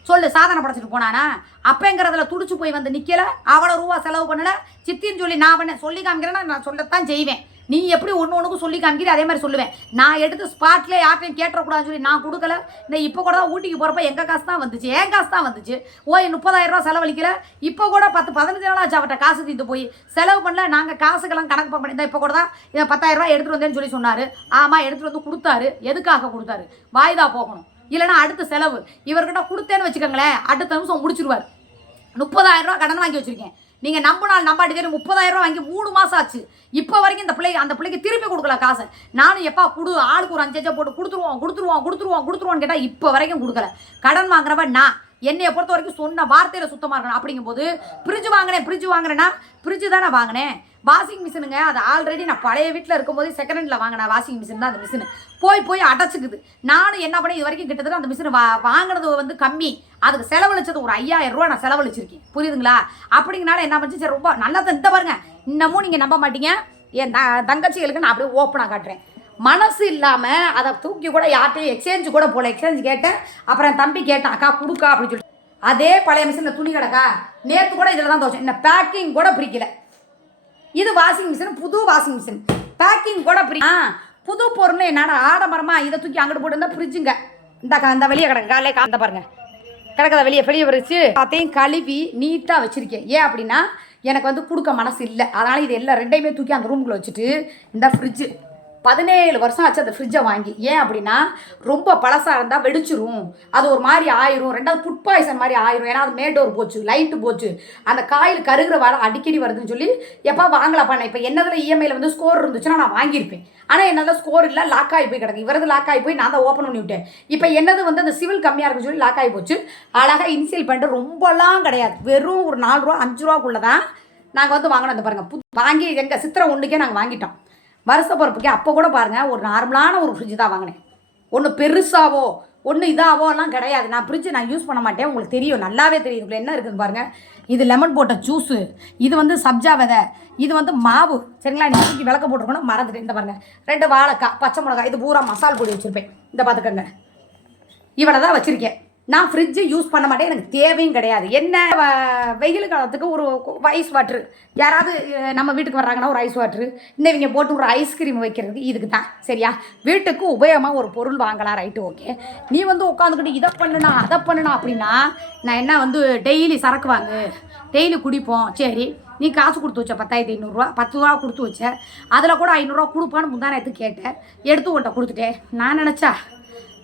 சொல்லு சாதனை படைச்சிட்டு போனானா? அப்பங்கிறதுல துடிச்சு போய் வந்து நிற்கல அவ்வளோ ரூபா செலவு பண்ணலை. சித்தின்னு சொல்லி நான் பண்ண சொல்லி காமிக்கிறேன்னா நான் சொல்லத்தான் செய்வேன். நீ எப்படி ஒன்று ஒன்றுக்கும் சொல்லி காமிக்கிற அதே மாதிரி சொல்லுவேன். நான் எடுத்து ஸ்பாட்டில் யார்ட்டையும் கேட்டக்கூடாதுன்னு சொல்லி நான் கொடுக்கல. இந்த இப்போ கூட தான் ஊட்டிக்கு போகிறப்ப எங்கள் காசு தான் வந்துச்சு? என் காசு தான் வந்துச்சு. ஓய் முப்பதாயிரம் ரூபா செலவழிக்கல. இப்போ கூட பத்து பதினஞ்சு நாள் ஆச்சு அவர்கிட்ட காசு தீர்ந்து போய். செலவு பண்ணல. நாங்கள் காசுக்கெல்லாம் கணக்கு பண்ணி இந்த இப்போ கூட தான் இதை பத்தாயிரம் ரூபா எடுத்துகிட்டு வந்தேன்னு சொல்லி சொன்னார். ஆமாம் எடுத்துகிட்டு வந்து கொடுத்தாரு. எதுக்காக கொடுத்தாரு? வாய்தா போகணும். இல்லைன்னா அடுத்த செலவு. இவர்கிட்ட கொடுத்தேன்னு வச்சுக்கோங்களேன் அடுத்த நிமிஷம் முடிச்சிருவார். முப்பதாயிரம் ரூபா கடன் வாங்கி வச்சிருக்கேன். நீங்கள் நம்பினால் நம்பாட்டி தெரியும் முப்பதாயிரம் ரூபா வாங்கி மூணு மாதம் ஆச்சு. இப்போ வரைக்கும் இந்த பிள்ளை அந்த பிள்ளைக்கு திருப்பி கொடுக்கல காசை. நானும் எப்பா கொடு ஆளுக்கு ஒரு அஞ்சஞ்சா போட்டு கொடுத்துருவோம் கொடுத்துருவோம் கொடுத்துருவோம் கொடுத்துருவோன்னு கேட்டால் இப்போ வரைக்கும் கொடுக்கல. கடன் வாங்குறவ நான் என்னைய பொறுத்த வரைக்கும் சொன்ன வார்த்தையில் சுத்தமாக இருக்கணும். அப்படிங்கும்போது ஃப்ரிட்ஜ் வாங்கினேன் ஃப்ரிட்ஜ் வாங்கினேன்னா ஃப்ரிட்ஜு தானே வாங்கினேன். வாஷிங் மிஷினுங்க. அது ஆல்ரெடி நான் பழைய வீட்டில் இருக்கும்போது செகண்ட் ஹேண்டில் வாங்கினேன் வாஷிங் மிஷின் தான் அந்த மிஷின் போய் போய் அடைச்சிக்குது. நானும் என்ன பண்ணி இது வரைக்கும் கிட்டத்தட்ட அந்த மிஷின் வா வாங்கினது வந்து கம்மி. அதுக்கு செலவழிச்சது ஒரு ஐயாயிரம் ரூபா நான் செலவழிச்சிருக்கேன். புரியுதுங்களா? அப்படிங்கனால என்ன பண்ணுச்சு? சரி ரொம்ப நல்லா இந்த பாருங்க. இன்னமும் நீங்கள் நம்ப மாட்டீங்க. என் த தங்கச்சிகளுக்கு நான் அப்படியே ஓப்பனாக காட்டுறேன். மனசு இல்லாமல் அதை தூக்கி கூட யார்ட்டையும் எக்ஸ்சேஞ்சு கூட போகல எக்ஸ்சேஞ்ச் கேட்டேன். அப்புறம் என் தம்பி கேட்டான் அக்கா கொடுக்கா அப்படின்னு சொல்லிட்டு. அதே பழைய மிஷினில் துணி கிடக்கா? நேற்று கூட இதில் தான் துவச்சேன். இந்த பேக்கிங் கூட பிரிக்கலை இது வாஷிங் மிஷின் புது வாஷிங் மிஷின் பேக்கிங் கூட பிரி ஆ புது பொருள் என்னடா ஆடம்பரமாக இதை தூக்கி அங்கிட்டு போட்டு இருந்தால் ஃப்ரிட்ஜுங்க இந்த அந்த வெளியே கிடக்கு காலையில காந்த பாருங்க. கிடக்கத வெளியே வெளியே வரிச்சு அதையும் கழுவி நீட்டாக வச்சுருக்கேன். ஏன் அப்படின்னா எனக்கு வந்து கொடுக்க மனசு இல்லை. அதனால் இது எல்லாம் ரெண்டையுமே தூக்கி அந்த ரூமுக்குள்ளே வச்சுட்டு இந்த ஃப்ரிட்ஜு பதினேழு வருஷம் ஆச்சு அந்த ஃப்ரிட்ஜை வாங்கி. ஏன் அப்படின்னா ரொம்ப பழசாக இருந்தால் வெடிச்சிரும். அது ஒரு மாதிரி ஆயிரும். ரெண்டாவது ஃபுட் பாய்சன் மாதிரி ஆயிரும். ஏன்னா அது மேடோர் போச்சு லைட்டு போச்சு. அந்த காயில் கருகிற வர அடிக்கடி வருதுன்னு சொல்லி எப்போ வாங்கலாம் நான் இப்போ என்னதில் இஎம்ஐயில் வந்து ஸ்கோர் இருந்துச்சுன்னா நான் வாங்கியிருப்பேன். ஆனால் என்னதில் ஸ்கோர் இல்லை லாக் ஆகி போய் கிடக்கு. இவரது லாக் ஆகி போய் நான் தான் ஓப்பன் பண்ணி விட்டேன். இப்போ என்னது வந்து அந்த சிவில் கம்மியாக இருக்குன்னு சொல்லி லாக் ஆகி போச்சு. அழகாக இன்சியல் பண்ணிட்டு ரொம்பலாம் கிடையாது. வெறும் ஒரு நாலு ரூபா அஞ்சு ரூபாக்குள்ளே தான் நாங்கள் வந்து வாங்கினோம். அந்த பாருங்கள் புது வாங்கி எங்கள் சித்திரை ஒன்றுக்கே நாங்கள் வாங்கிட்டோம். வருஷ பிறப்புக்கே அப்போ கூட பாருங்கள் ஒரு நார்மலான ஒரு ஃப்ரிட்ஜ் தான் வாங்கினேன். ஒன்று பெருசாவோ ஒன்று இதாவோலாம் கிடையாது. நான் ஃப்ரிட்ஜ் நான் யூஸ் பண்ண மாட்டேன். உங்களுக்கு தெரியும் நல்லாவே தெரியும். என்ன இருக்குதுன்னு பாருங்கள் இது லெமன் போட்ட ஜூஸு இது வந்து சப்ஜா விதை இது வந்து மாவு. சரிங்களா? நீ தூக்கி விளக்க போட்டிருக்கணும் மறந்துட்டு இந்த பாருங்கள் ரெண்டு வாழைக்காய் பச்சை மிளகாய் இது பூரா மசால் பொடி வச்சுருப்பேன். இந்த பார்த்துக்கோங்க. இவ்வளோ தான் வச்சுருக்கேன். நான் ஃப்ரிட்ஜு யூஸ் பண்ண மாட்டேன். எனக்கு தேவையும் கிடையாது. என்ன வ- வெயில் காலத்துக்கு ஒரு ஐஸ் வாட்ரு யாராவது நம்ம வீட்டுக்கு வர்றாங்கன்னா ஒரு ஐஸ் வாட்ரு இன்னும் இவங்க போட்டு ஒரு ஐஸ்கிரீம் வைக்கிறதுக்கு இதுக்கு தான். சரியா? வீட்டுக்கு உபயோகமாக ஒரு பொருள் வாங்கலாம். ரைட்டு ஓகே நீ வந்து உட்காந்துக்கிட்டு இதை பண்ணுனா அதை பண்ணுனா அப்படின்னா நான் என்ன வந்து டெய்லி சரக்கு வாங்கு டெய்லி குடிப்போம். சரி. நீ காசு கொடுத்து வச்ச பத்தாயிரத்தி ஐநூறுரூவா பத்து ரூபா கொடுத்து வச்ச அதில் கூட ஐநூறுரூவா கொடுப்பான்னு முந்தானத்துக்கு கேட்டேன். எடுத்து உன்ட்ட கொடுத்துட்டேன். நான் நினச்சா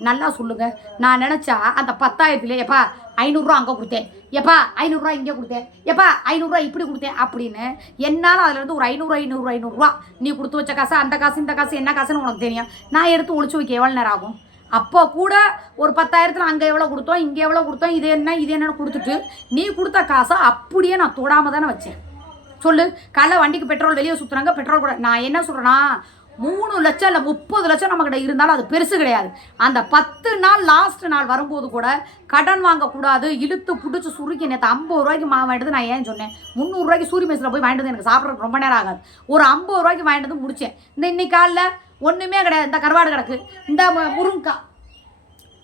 நல்லா சொல்லுங்கள் நான் நினச்சா அந்த பத்தாயிரத்துல எப்பா ஐநூறுரூவா அங்கே கொடுத்தேன். எப்பா ஐநூறுரூவா இங்கே கொடுத்தேன். எப்பா ஐநூறுரூவா இப்படி கொடுத்தேன் அப்படின்னு என்னால் அதுலேருந்து ஒரு ஐநூறு ஐநூறு ஐநூறுரூவா நீ கொடுத்து வச்ச காசு அந்த காசு இந்த காசு என்ன காசுன்னு உனக்கு தெரியும். நான் எடுத்து ஒழிச்சு வைக்க எவ்வளோ நேரம் ஆகும்? அப்போ கூட ஒரு பத்தாயிரத்தில் அங்கே எவ்வளோ கொடுத்தோம் இங்கே எவ்வளோ கொடுத்தோம் இது என்ன இது என்னன்னு கொடுத்துட்டு நீ கொடுத்த காசை அப்படியே நான் தொடாமல் தானே வச்சேன். சொல்லு காலைல வண்டிக்கு பெட்ரோல் வெளியே சுற்றுறாங்க பெட்ரோல் கூட நான் என்ன சொல்கிறேன்னா மூணு லட்சம் இல்லை முப்பது லட்சம் நம்மக்கிட்ட இருந்தாலும் அது பெருசு கிடையாது. அந்த பத்து நாள் லாஸ்ட் நாள் வரும்போது கூட கடன் வாங்கக்கூடாது இழுத்து பிடிச்சி சுருக்கி நேற்று ஐம்பது ரூபாய்க்கு மா வாங்கிட்டு நான் ஏன் சொன்னேன்? முந்நூறுரூவாய்க்கு சூரிய மெஸ்ஸில் போய் வாங்கிட்டு வந்து எனக்கு சாப்பிட்றதுக்கு ரொம்ப நேரம் ஆகாது. ஒரு ஐம்பது ரூபாய்க்கு வாங்கிட்டு வந்து முடித்தேன் இந்த இன்னைக்கு காலைல ஒன்றுமே கிடையாது. இந்த கருவாடு கிடக்கு. இந்த மு- முருங்கக்காய்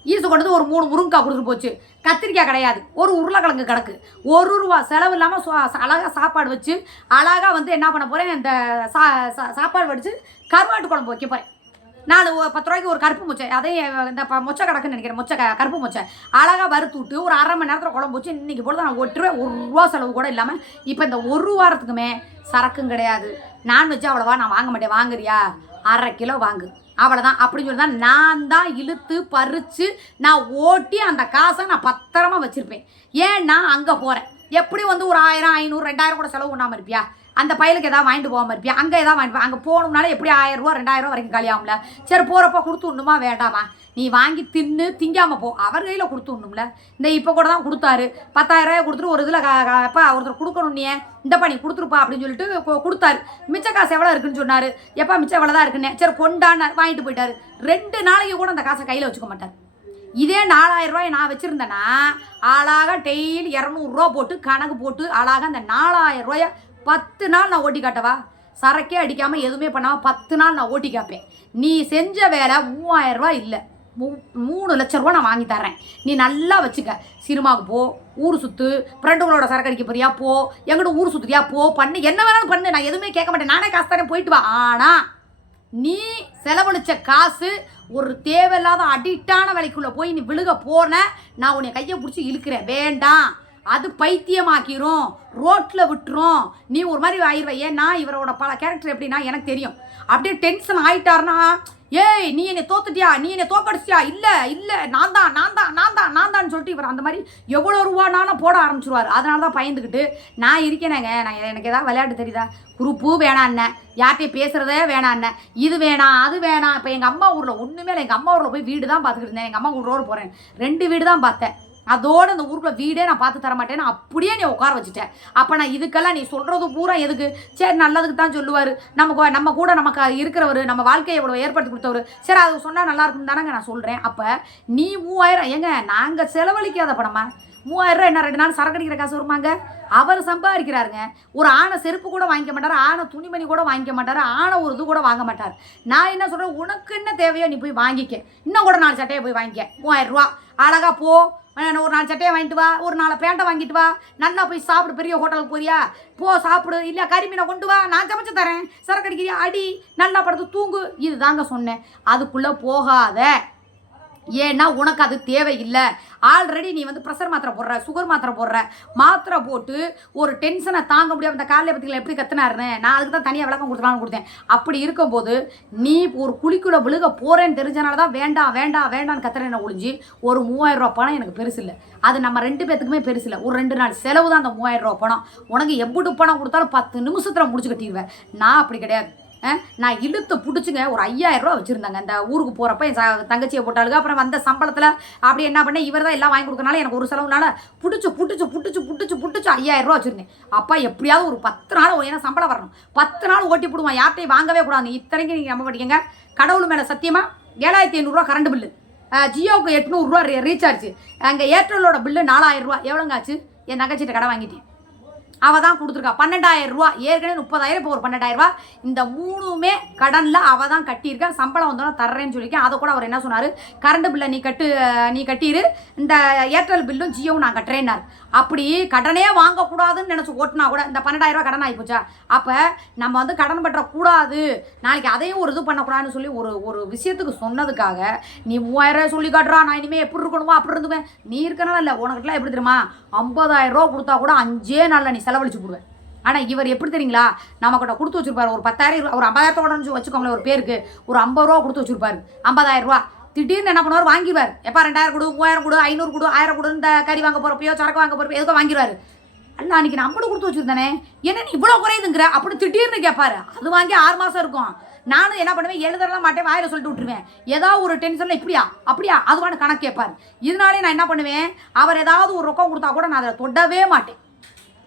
ஈசு கொண்டது ஒரு மூணு முருங்கைக்காய் கொடுத்துட்டு போச்சு. கத்திரிக்காய் கிடையாது. ஒரு உருளைக்கிழங்கு கிடக்கு. ஒரு ரூபா செலவு இல்லாமல் அழகாக சாப்பாடு வச்சு அழகாக வந்து என்ன பண்ண போகிறேன் இந்த சா சா- சாப்பாடு வடித்து கருவாட்டு குழம்பு வைக்க போகிறேன் நான் பத்து ரூபாய்க்கு ஒரு கருப்பு மொச்சை. அதே இந்த மொச்சை கிடக்குன்னு நினைக்கிறேன். மொச்சை கருப்பு மொச்சை. அழகாக வறுத்து விட்டு ஒரு அரை மணி நேரத்தில் குழம்பு வச்சு இன்றைக்கி பொழுது நான் ஒரு ஒரு ரூபா செலவு கூட இல்லாமல் இப்போ இந்த ஒரு வாரத்துக்குமே சரக்கும் கிடையாது. நான்வெஜ் அவ்வளோவா நான் வாங்க மாட்டேன். வாங்குறியா? அரை கிலோ வாங்கு. அவ்வளோதான் அப்படின்னு சொல்லி தான் நான் தான் இழுத்து பறித்து நான் ஓட்டி அந்த காசை நான் பத்திரமா வச்சுருப்பேன். ஏன்னா அங்கே போகிறேன் எப்படி வந்து ஒரு ஆயிரம் ஐநூறு ரெண்டாயிரம் கூட செலவு பண்ணாமல் இருப்பியா? அந்த பயலுக்கு எதாவது வாங்கிட்டு போகாமல் இருப்பியா? அங்கே எதாவது வாங்கிட்டு அங்கே போகணும்னால எப்படி ஆயிரம் ரூபா ரெண்டாயிரம் ரூபா வரைக்கும் காலியாகும்ல? சரி போகிறப்ப கொடுத்து விடணுமா வேண்டாமா? நீ வாங்கி தின்னு திங்காமல் போ. அவர் கையில் கொடுத்து விடணும்ல இந்த இப்போ கூட தான் கொடுத்தாரு. பத்தாயிரம் கொடுத்துட்டு ஒரு இதில் எப்பா ஒருத்தர் கொடுக்கணும் நீ இந்தப்பா நீ கொடுத்துருப்பா அப்படின்னு சொல்லிட்டு கொடுத்தாரு. மிச்ச காசு எவ்வளோ இருக்குன்னு சொன்னார். எப்பா மிச்சம் எவ்வளோ தான் இருக்குன்னு. சரி கொண்டான்னு வாங்கிட்டு போயிட்டாரு. ரெண்டு நாளைக்கு கூட அந்த காசை கையில் வச்சுக்க மாட்டார். இதே நாலாயிரம் ரூபாய் நான் வச்சுருந்தேன்னா அழகாக டெய்லி இரநூறுவா போட்டு கணக்கு போட்டு அழகாக அந்த நாலாயிரம் ரூபாயை பத்து நாள் நான் ஓட்டி காட்டவா? சரக்கே அடிக்காமல் எதுவுமே பண்ணாமல் பத்து நாள் நான் ஓட்டி காப்பேன். நீ செஞ்ச வேலை மூவாயிரம் ரூபா இல்லை. மூ மூணு லட்ச ரூபா நான் வாங்கி தரேன் நீ நல்லா வச்சுக்க. சினிமாவுக்கு போ ஊர் சுத்து ஃப்ரெண்டுகளோட சரக்கு அடிக்க போறியா? போ. எங்கிட்ட ஊர் சுத்துறியா? போ. பண்ணு. என்ன வேணாலும் பண்ணு. நான் எதுவுமே கேட்க மாட்டேன். நானே காசு தரேன். போயிட்டு வா. ஆனால் நீ செலவழிச்ச காசு ஒரு தேவையில்லாத அடிக்டான வேலைக்குள்ளே போய் நீ விழுக போன நான் உன்னை கையை பிடிச்சி இழுக்கிறேன். வேண்டாம். அது பைத்தியமாக்கிரும். ரோட்டில் விட்டுரும். நீ ஒரு மாதிரி ஆயிடுவ. ஏன்னா இவரோட பல கேரக்டர் எப்படின்னா எனக்கு தெரியும். அப்படியே டென்ஷன் ஆயிட்டாருன்னா ஏய் நீ என்னை தோத்துட்டியா? நீ என்னை தோக்கடிச்சிட்டியா? இல்லை இல்லை நான் தான் நான் தான் நான் தான் நான் தான் சொல்லிட்டு இவர் அந்த மாதிரி எவ்வளோ ரூபானாலும் போட ஆரம்பிச்சிருவார். அதனால தான் பயந்துக்கிட்டு நான் இருக்கேனேங்க. நான் எனக்கு ஏதாவது விளையாட்டு தெரியுதா? குரூப்பு வேணாண்ணே யார்கிட்டயும் பேசுகிறதே வேணாண்ணே இது வேணாம் அது வேணாம். இப்போ எங்கள் அம்மா ஊரில் ஒன்றுமே இல்லை. எங்கள் அம்மா ஊரில் போய் வீடு தான் பார்த்துக்கிட்டு இருந்தேன். எங்கள் அம்மா ஊரோடு போகிறேன் ரெண்டு வீடு தான் பார்த்தேன். அதோட அந்த ஊருக்குள்ள வீடே நான் பார்த்து தர மாட்டேன்னு அப்படியே நீ உட்கார வச்சுட்டேன் அப்போ நான் இதுக்கெல்லாம் நீ சொல்கிறது பூரா எதுக்கு? சரி நல்லதுக்கு தான் சொல்லுவார். நமக்கு நம்ம கூட நமக்கு இருக்கிறவர் நம்ம வாழ்க்கையை இவ்வளோ ஏற்படுத்தி கொடுத்தவர். சரி அது சொன்னால் நல்லா இருக்கும் தானங்க நான் சொல்கிறேன் அப்போ நீ மூவாயிரம் ஏங்க நாங்கள் செலவழிக்காத பணமா? மூவாயிரம் என்ன ரெண்டு நாள் சரக்கு அடிக்கிற காசு வருமாங்க? அவர் சம்பாதிக்கிறாருங்க. ஒரு ஆணை செருப்பு கூட வாங்கிக்க மாட்டார் ஆணை துணிமணி கூட வாங்கிக்க மாட்டார் ஆணை ஒரு இது கூட வாங்க மாட்டார். நான் என்ன சொல்கிறேன் உனக்கு என்ன தேவையோ நீ போய் வாங்கிக்க. இன்னும் கூட நாலு சட்டையை போய் வாங்கிக்க. மூவாயிரம் ரூபா போ. அஹ் ஒரு நாலு சட்டையை வாங்கிட்டு வா. ஒரு நாலு பேண்டை வாங்கிட்டு வா. நல்லா போய் சாப்பிடு பெரிய ஹோட்டலுக்கு போறியா? போ சாப்பிடு. இல்லை கறிமீனை கொண்டு வா. நான் சமைச்சு தரேன். சரக்கு அடிக்கிறியா? அடி. நல்லா படுத்து தூங்கு. இதுதாங்க சொன்னேன். அதுக்குள்ளே போகாத. ஏன்னா உனக்கு அது தேவையில்லை. ஆல்ரெடி நீ வந்து ப்ரெஷர் மாத்திரை போடுற சுகர் மாத்திரை போடுற மாத்திரை போட்டு ஒரு டென்ஷனை தாங்க முடியாது அந்த காலையில் பற்றிகள் எப்படி கத்துனாருன்னு? நான் அதுக்கு தான் தனியாக விளக்கம் கொடுத்துலான்னு கொடுத்தேன். அப்படி இருக்கும்போது நீ ஒரு குழிக்குள்ளே விழுக போகிறேன்னு தெரிஞ்சனால தான் வேண்டாம் வேண்டாம் வேண்டாம்னு கத்துறேன்னு ஒழிஞ்சு ஒரு மூவாயிரம் ரூபா பணம் எனக்கு பெருசு இல்லை. அது நம்ம ரெண்டு பேத்துக்குமே பெருசு இல்லை. ஒரு ரெண்டு நாள் செலவு தான் அந்த மூவாயிரம் ரூபா பணம். உனக்கு எப்படி பணம் கொடுத்தாலும் பத்து நிமிஷத்தில் முடிச்சு கட்டிடுவேன். நான் அப்படி கிடையாது. நான் இழுத்து பிடிச்சிங்க ஒரு ஐயாயிரம் ரூபா வச்சுருந்தாங்க. அந்த ஊருக்கு போகிறப்ப என் தங்கச்சியை போட்டாளுங்க. அப்புறம் வந்த சம்பளத்தில் அப்படி என்ன பண்ணேன் இவர் தான் எல்லாம் வாங்கி கொடுக்கறனால எனக்கு ஒரு செலவுனால பிடிச்சி பிடிச்சி பிடிச்சி பிடிச்சி பிடிச்சி ஐயாயிரம் ரூபா வச்சுருந்தேன். அப்பா எப்படியாவது ஒரு பத்து நாள் ஏன்னா சம்பளம் வரணும். பத்து நாள் ஓட்டி போடுவான் யார்ட்டையும் வாங்கவே கூடாது. இத்தனைக்கும் நீங்கள் நம்ப மாட்டீங்க கடவுள் மேலே சத்தியமாக ஏழாயிரத்தி ஐநூறுரூவா கரண்ட் பில்லு ஜியோவுக்கு எட்நூறுரூவா ரீசார்ஜ் அங்கே ஏர்டெல்லோட பில்லு நாலாயிரம் ரூபா. எவ்வளோங்க ஆச்சு? என் தங்கச்சிட்ட கடை வாங்கிட்டேன். அவ தான் கொடுத்துருக்கா. பன்னெண்டாயிரம் ரூபா. ஏற்கனவே முப்பதாயிரம் இப்போ ஒரு பன்னெண்டாயிரம் ரூபா. இந்த மூணுமே கடனில் அவ தான் கட்டியிருக்கா. சம்பளம் வந்தோன்னா தர்றேன்னு சொல்லியிருக்கேன் அதை கூட அவர் என்ன சொன்னார்? கரண்ட் பில்லை நீ கட்டு நீ கட்டிடு இந்த ஏர்டெல் பில்லும் ஜியோவும் நான் கட்டுறேன்னார். அப்படி கடனே வாங்கக்கூடாதுன்னு நினச்சி ஓட்டினா கூட இந்த பன்னெண்டாயிரம் கடன் ஆகி போச்சா அப்போ நம்ம வந்து கடன் பற்றக்கூடாது நாளைக்கு அதையும் ஒரு இது பண்ணக்கூடாதுன்னு சொல்லி ஒரு ஒரு விஷயத்துக்கு சொன்னதுக்காக நீ மூவாயிரம் சொல்லி காட்டுறா நான் இனிமேல் எப்படி இருக்கணுமோ அப்படி இருந்துவேன் நீ இருக்கணும் இல்லை உனக்கிட்டலாம் எப்படி தெரியுமா? ஐம்பதாயிரம் ரூபா கொடுத்தா கூட அஞ்சே நாளில் நீ செலவழிச்சு போடுவேன் ஆனால் இவர் எப்படி தெரியுங்களா? நம்மக்கிட்ட கொடுத்து வச்சிருப்பாரு. ஒரு பத்தாயிரம் ஒரு ஐம்பதாயிரத்தோட வச்சுக்கோங்களேன் ஒரு பேருக்கு. ஒரு ஐம்பது ரூபா கொடுத்து வச்சுருப்பாரு. ஐம்பதாயிரம் ரூபா திடீர்னு என்ன பண்ணுவார்? வாங்கிடுவார் எப்பா ரெண்டாயிரம் கொடு மூவாயிரம் கொடு ஐநூறு கொடு ஆயிரம் கொடு இந்த கறி வாங்க போகிறப்பையோ சரக்கு வாங்க போகிறப்ப எதுக்கோ வாங்கிடுவார் அல்ல அன்னைக்கு நம்மளும் கொடுத்து வச்சுருந்தானே. என்ன நீ இவ்வளோ குறையுதுங்கிற? அப்படி திடீர்னு கேட்பாரு அது வாங்கி ஆறு மாதம் இருக்கும். நானும் என்ன பண்ணுவேன்? எழுதலாம் மாட்டேன் வாயில சொல்லிட்டு விட்டுருவேன். ஏதாவது ஒரு டென்ஷனில் இப்படியா அப்படியா அதுவான கணக்கு கேட்பார் இதனாலே நான் என்ன பண்ணுவேன்? அவர் ஏதாவது ஒரு ரொக்கம் கொடுத்தா கூட நான் அதை தொடவே மாட்டேன்.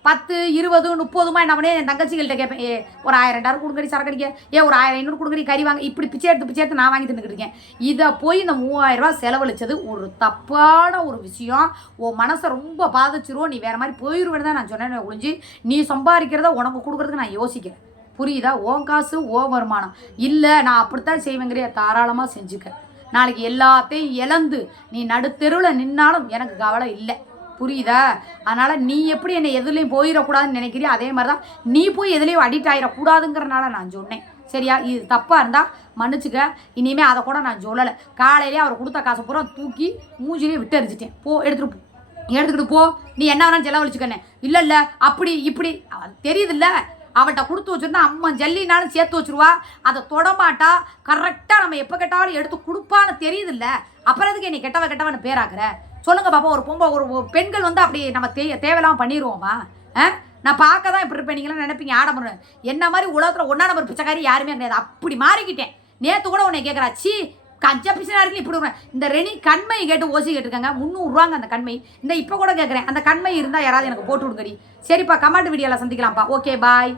பத்து இருபது முப்பதுமா என்ன பண்ணி? என் தங்கச்சிகள்கிட்ட கேட்பேன் ஏ ஒரு ஆயிரம் ரெண்டாயிரம் கொடுங்கடி சரக்கு அடிக்க ஏ ஒரு ஆயிரம் ஐநூறு கொடுங்கடி கறி வாங்க. இப்படி பிச்சை எடுத்து பிச்சை எடுத்து நான் வாங்கி தின்னுக்கிட்டு இருக்கேன். இதை போய் இந்த மூவாயிரம் ரூபா செலவழிச்சது ஒரு தப்பான ஒரு விஷயம். உன் மனசை ரொம்ப பாதிச்சிரும். நீ வேற மாதிரி போயிடுவேன்னு தான் நான் சொன்னேன் ஒழிஞ்சு நீ சம்பாதிக்கிறத உனக்கு கொடுக்குறதுக்கு நான் யோசிக்கிறேன். புரியுதா? ஓன் காசு ஓ வருமானம். இல்லை நான் அப்படித்தான் செய்வேங்கிறிய தாராளமாக செஞ்சுக்க. நாளைக்கு எல்லாத்தையும் இழந்து நீ நடுத்தெருவில் நின்னாலும் எனக்கு கவலை இல்லை. புரியுதா? அதனால் நீ எப்படி என்னை எதுலேயும் போயிடக்கூடாதுன்னு நினைக்கிறியோ அதே மாதிரி தான் நீ போய் எதுலேயும் அடிக்ட் ஆகிடக்கூடாதுங்கிறனால நான் சொன்னேன். சரியா? இது தப்பாக இருந்தால் மன்னிச்சுக்க. இனிமேல் அதை கூட நான் சொல்லலை. காலையிலே அவர் கொடுத்த காசை பூரா தூக்கி மூஞ்சிலே விட்டு எரிஞ்சிட்டேன். போ எடுத்துகிட்டு போ. எடுத்துக்கிட்டு போ. நீ என்ன வேணாலும் செலவழிச்சுக்கண்ணே இல்லை இல்லை. அப்படி இப்படி. தெரியுதுல்ல. அவள்கிட்ட கொடுத்து வச்சிருந்தா அம்மா ஜல்லினாலும் சேர்த்து வச்சுருவா. அதை தொடமாட்டா. கரெக்டாக நம்ம எப்போ கேட்டாலும் எடுத்து கொடுப்பான்னு தெரியுதுல்ல. அப்புறம் எதுக்கு என்னை கெட்டவ கெட்டவன்னு பேராக்குற? சொல்லுங்க பாப்பா ஒரு பொம்பை ஒரு பெண்கள் வந்து அப்படி நம்ம தே தேவையெல்லாம் பண்ணிடுவோமா ஆ? நான் பார்க்க தான் இப்படி இருப்பேன் நீங்களாம் நினைப்பீங்க ஆடம்பரம் என்ன மாதிரி உலகத்தில் ஒன்றா நம்பர் பிச்சைக்காரி யாருமே கிடையாது. அப்படி மாறிக்கிட்டேன். நேற்று கூட உன்னை கேட்குறா சீ கஞ்ச பிசினா இருக்கு இப்படி இந்த ரெனி கண்மை கேட்டு ஓசி கேட்டிருக்காங்க முந்நூறுரூவாங்க அந்த கண்மை. இந்த இப்போ கூட கேட்குறேன் அந்த கண்மை இருந்தால் யாராவது எனக்கு போட்டு விடுங்கடி. சரிப்பா கமெண்ட் வீடியோவில் சந்திக்கலாம்ப்பா. Okay bye